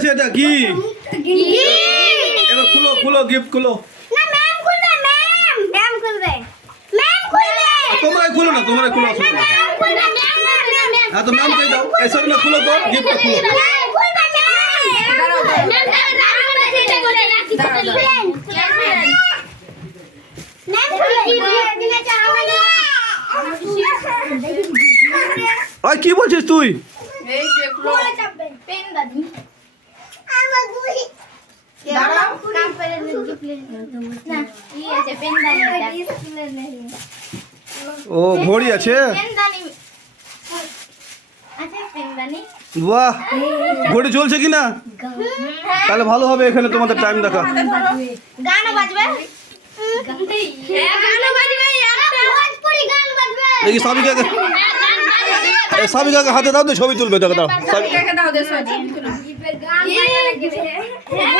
আছে এটা কি এবার খুলো খুলো গিফট খুলো না ম্যাম খুলবে ম্যাম ম্যাম খুলবে ম্যাম খুলবে তোমরাই খুলো না তোমরাই খুলো না ম্যাম খুলবে ম্যাম ম্যাম হ্যাঁ তো ম্যাম কই দাও এসব না খুলো তো গিফট খুলো ম্যাম খুলবে ম্যাম ম্যাম দাঁড়াও না সেটা করে না কি করে ওই কি বলছিস তুই এই যে ক্লো পেন দাদি ও ভরি আছে বাহ ঘড়ি চলছে কিনা তাহলে ভালো হবে এখানে তোমাদের টাইম দেখা সাবিকাকে হাতে দাও তো ছবি তুলবে দেখা দাও দাও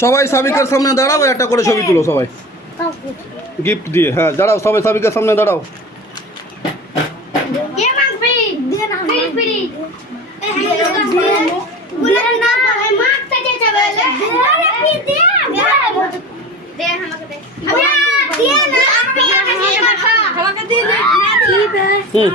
সবাই সাবিকার সামনে দাঁড়াও একটা করে ছবি তুলো সবাই গিফট দিয়ে হ্যাঁ দাঁড়াও সবাই সাবিকার সামনে দাঁড়াও হুম